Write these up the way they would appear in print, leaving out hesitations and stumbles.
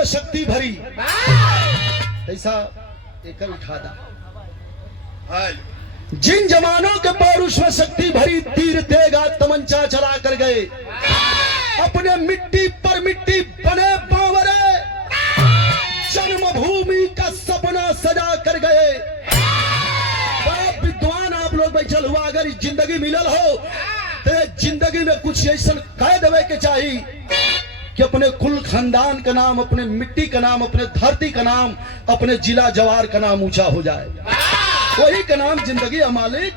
में शक्ति भरी ऐसा एक उठा दा। जिन जवानों के पौरुष में शक्ति भरी तीर तेगा तमंचा चला कर गए, अपने मिट्टी पर मिट्टी बने बावरे, जन्मभूमि का सपना सजा कर गए। बाप विद्वान आप लोग बैठल हुआ, अगर जिंदगी मिलल हो तो जिंदगी में कुछ ऐसा कह देवे के चाहिए कि अपने कुल खानदान का नाम, अपने मिट्टी का नाम, अपने धरती का नाम, अपने जिला जवार का नाम ऊंचा हो जाए। वही का नाम जिंदगी है मालिक।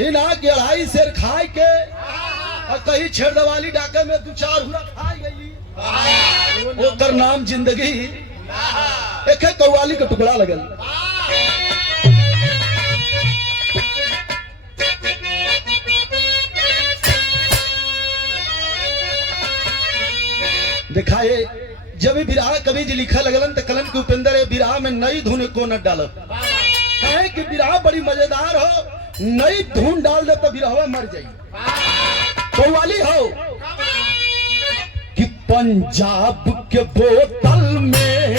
इन आके अढ़ाई शेर खाए के और कहीं छेड़वाली डाके में 2-4 हुआ खाई गई, ओकर नाम जिंदगी। एक कव्वाली का टुकड़ा लगल, दिखाए जब बिरहा कवि जी लिखा लगलन तो कलन के उपेंद्र बिरहा में नई धुन को न डाल, कहे कि बिरहा बड़ी मजेदार हो, नई धुन डाल दे तो बिरहा मर जाई। कव्वाली हो कि पंजाब के बोतल में,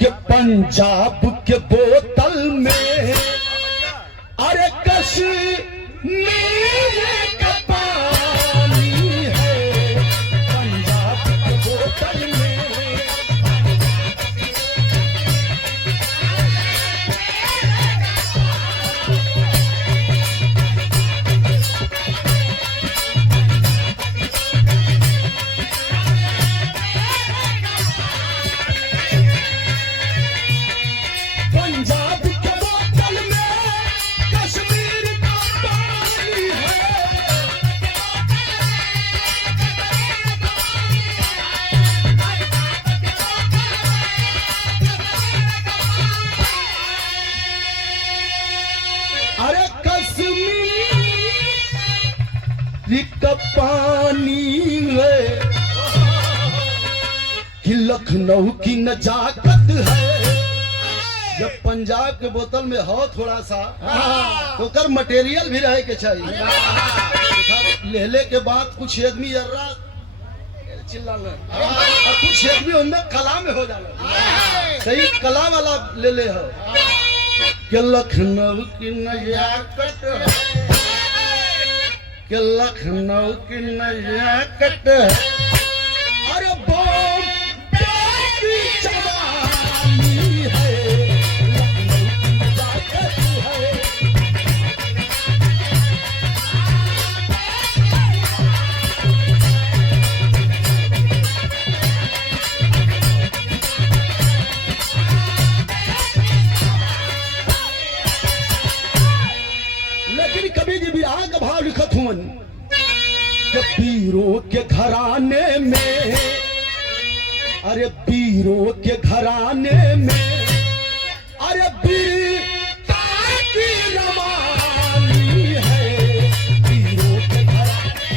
कि पंजाब के बोतल में अरे कश्मीर का पानी है, पंजाब के बोतल में। पंजाब के बोतल में कश्मीर का पानी है। अरे कश्मीर का पानी है कि लखनऊ की नजाकत है। जब पंजाब के बोतल में हो थोड़ा सा तो कर मटेरियल भी रहे के चाहिए। लेले के बाद कुछ आदमी चिल्ला और कुछ आदमी उनमें कला में हो जाला, सही कला वाला ले ले हो कि लखनऊ की नजाकत है, कि लखनऊ की नजाकत है। अरे बॉम्बे की जवानी है, भाव लिखत हुन कि पीरों के घराने में, अरे पीरों के घराने में अरे बीरता की रवानी है, पीरों के घराने।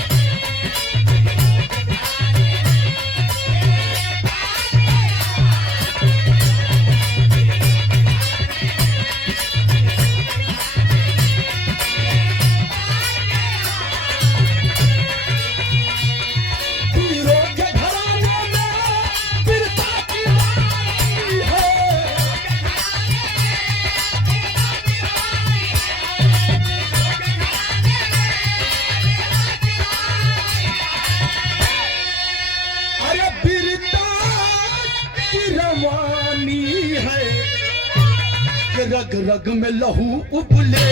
रग रग में लहू उबले,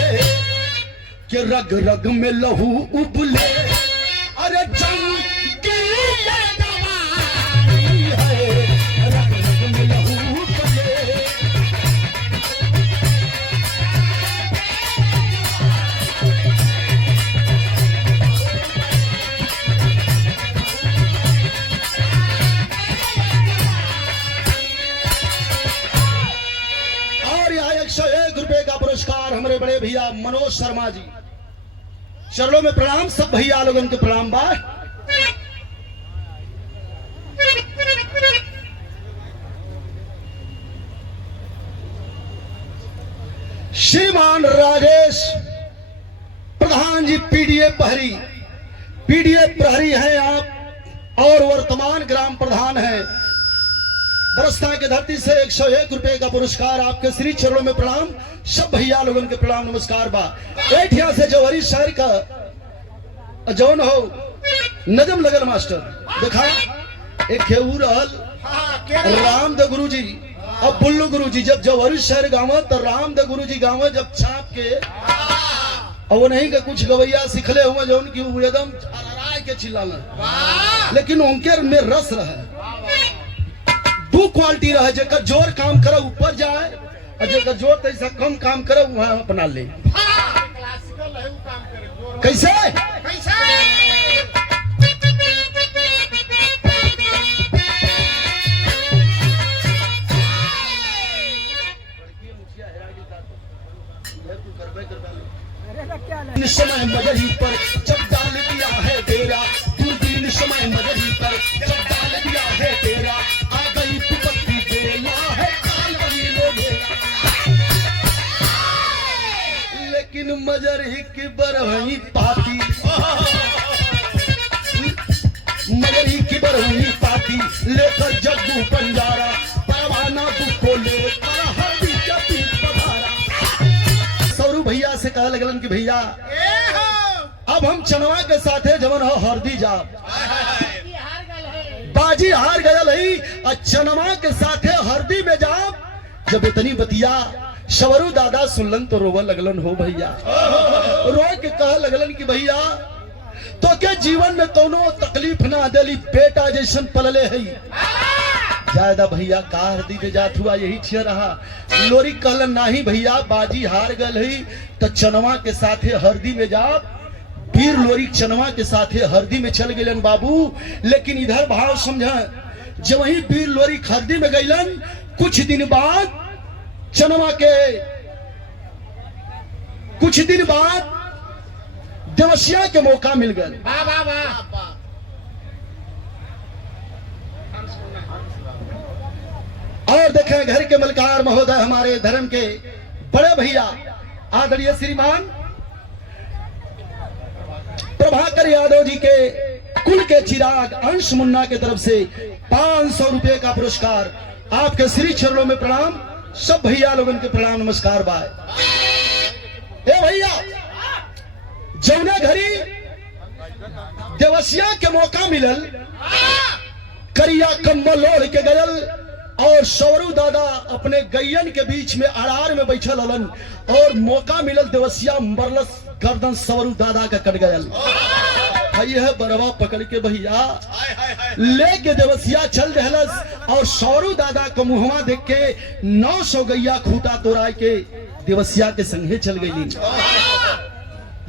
कि रग रग में लहू उबले, अरे जंग की जवानी है, रग रग में लहू उबले। पुरस्कार हमारे बड़े भैया मनोज शर्मा जी, चरणों में प्रणाम। सब भैया लोगन के प्रणाम बा। श्रीमान राजेश प्रधान जी पीडीए प्रहरी हैं आप, और वर्तमान ग्राम प्रधान है। बरस्ता की धरती से 101 रुपए का पुरस्कार आपके श्री चरणों में प्रणाम। सब भैया लोगों के प्रणाम नमस्कार बा। एठिया से जौहरी शहर का जौन हो नजम लगल मास्टर देखा एक खेऊ रहल राम द गुरु जी अब बुल्लू गुरु जी जब जौहरी शहर गाँव तो राम द गुरु जी गाँव जब छाप के और वो नहीं का कुछ गवैया सिखले हुए जो उनकी एकदम के चिल्लाना, लेकिन उनके में रस रहे, दो क्वालिटी रहे, जेकर जोर काम करे ऊपर जाए और जेकर जोर तैसा कम काम करे वहां अपना ले। कैसे समय मजही पर जब डाल दिया है डेरा, दूरबीन समय मजही पर जब डाल दिया है डेरा, आ गई विपत्ति बेला है काल बनीलो मेरा। लेकिन मजरी की बरहई पाती, मजरी की बरहई पाती लेकर जग्गू बंजारा, परवाना दुखो लेकर हरदी का पीठ पधारा। सौरू भैया से कहा लगलन कि भैया अब हम चनवा के साथे जवन हो हरदी जा बाजी हार गया लही और चनवा के साथे हरदी में जा। जब इतनी बतिया शवरू दादा सुनलन तो रोवा लगलन हो भैया, रो के कहा लगलन कि भैया तो क्या जीवन में कोनो तकलीफ ना देली, बेटा जैसन पलले है ज्यादा भैया का हरदी में जात हुआ यही छे रहा। लोरी कहलन नहीं भैया बाजी हार गल है तो चनवा के साथे हरदी में जा। वीर लोरी चनवा के साथे हरदी में चल गए बाबू, लेकिन इधर भाव समझा जब वही वीर लोरी हरदी में गईलन कुछ दिन बाद चनवा के कुछ दिन बाद देवसिया के मौका मिल गए। और देखें घर के मलकार महोदय हमारे धर्म के बड़े भैया आदरणीय श्रीमान प्रभाकर यादव जी के कुल के चिराग अंश मुन्ना के तरफ से 500 रुपए का पुरस्कार आपके श्री चरणों में प्रणाम। सब भैया लोगों के प्रणाम नमस्कार बाय। ए भैया जौने घड़ी देवसिया के मौका मिलल करिया कम्बल ओढ़ के गयल और सौरू दादा अपने गैयन के बीच में अड़ार में बैठल हलन और मौका मिलल देवसिया मरलस गर्दन सौरू दादा का कट गयल। है बरवा पकड़ के भैया लेके देवसिया चल रहलस और सौरू दादा का मुहवा देख के 900 गैया खूटा तोड़ाए के देवसिया के संगे चल गई।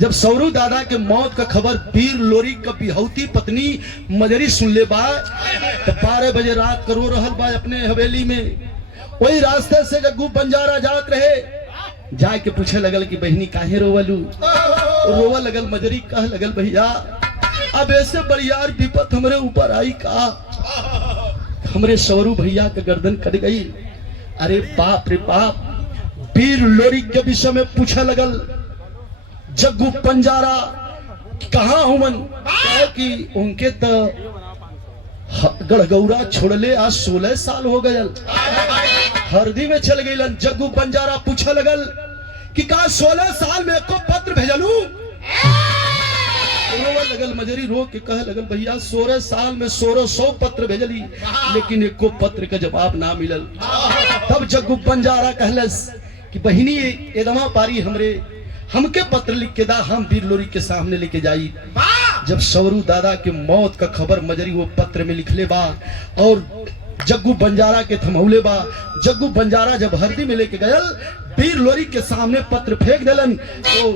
जब सौरू दादा के मौत का खबर वीर लोरी का बिहौती पत्नी मजरी सुन ले बा तो 12 बजे रात करो रहल बा अपने हवेली में। वही रास्ते से जग्गू बंजारा जात रहे, जाके पूछे लगल कि बहनी काहे रोवलू। रोवा लगल मजरी कह लगल भैया अब ऐसे बड़ियार विपत हमरे ऊपर आई का, हमरे सौरू भैया के गर्दन कट गई। अरे बाप रे बाप। वीर लोरी के विषय में पूछे लगल जग्गू बंजारा कहाँ हुमन, कि उनके तो गड़गौरा छोड़ले आज 16 साल हो गए, हरदी में चल गई। जग्गू बंजारा पूछे लगल कि का 16 साल में एको पत्र भेजलू। रोवा लगल मजरी रो के कह लगल भैया 16 साल में 1600 पत्र भेजली लेकिन एको पत्र का जवाब ना मिलल। तब जग्गू बंजारा कहलस कि बहिनी एकदमा पारी हमके पत्र लिख के दा, हम वीर लोरी के सामने लेके जाई। जब सौरू दादा के मौत का खबर मजरी वो पत्र में लिखले बा और जग्गू बंजारा के थमौले बा। जग्गू बंजारा जब हरदी में लेके गयल वीर लोरी के सामने पत्र फेंक दिलन तो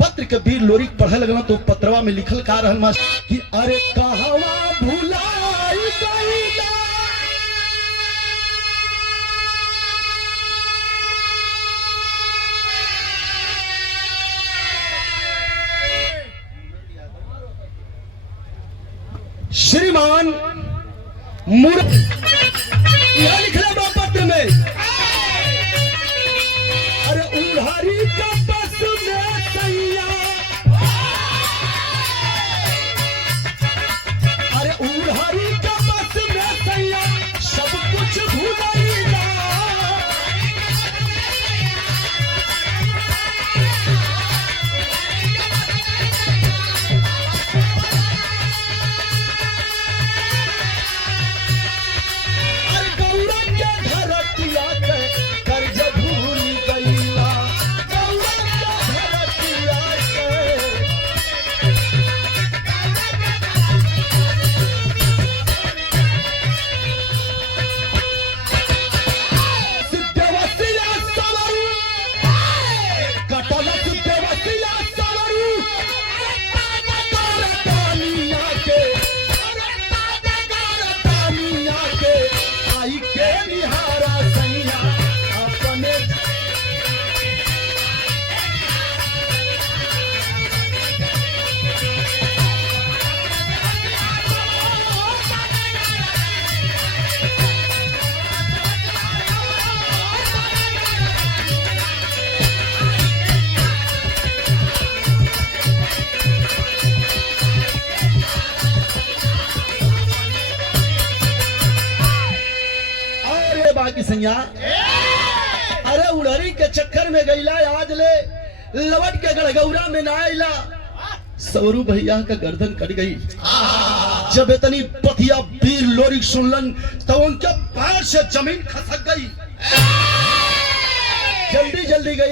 पत्र के वीर लोरी पढ़े लगल तो पत्रवा में लिखल का रहल मास्टर कि अरे कहवा भुलाई गईला श्रीमान यह लिखले बा पत्र में। अरे उधारी का बस में सैया, अरे उधारी बाकी सैया अरे उड़हरी के चक्कर में गईला आज ले लवट के गड़गौरा में ना आइला सवरू भैया का गर्दन कट गई। जब इतनी पथिया वीर लोरी सुनलन तो उनके पैर से जमीन खसक गई। जल्दी जल्दी गई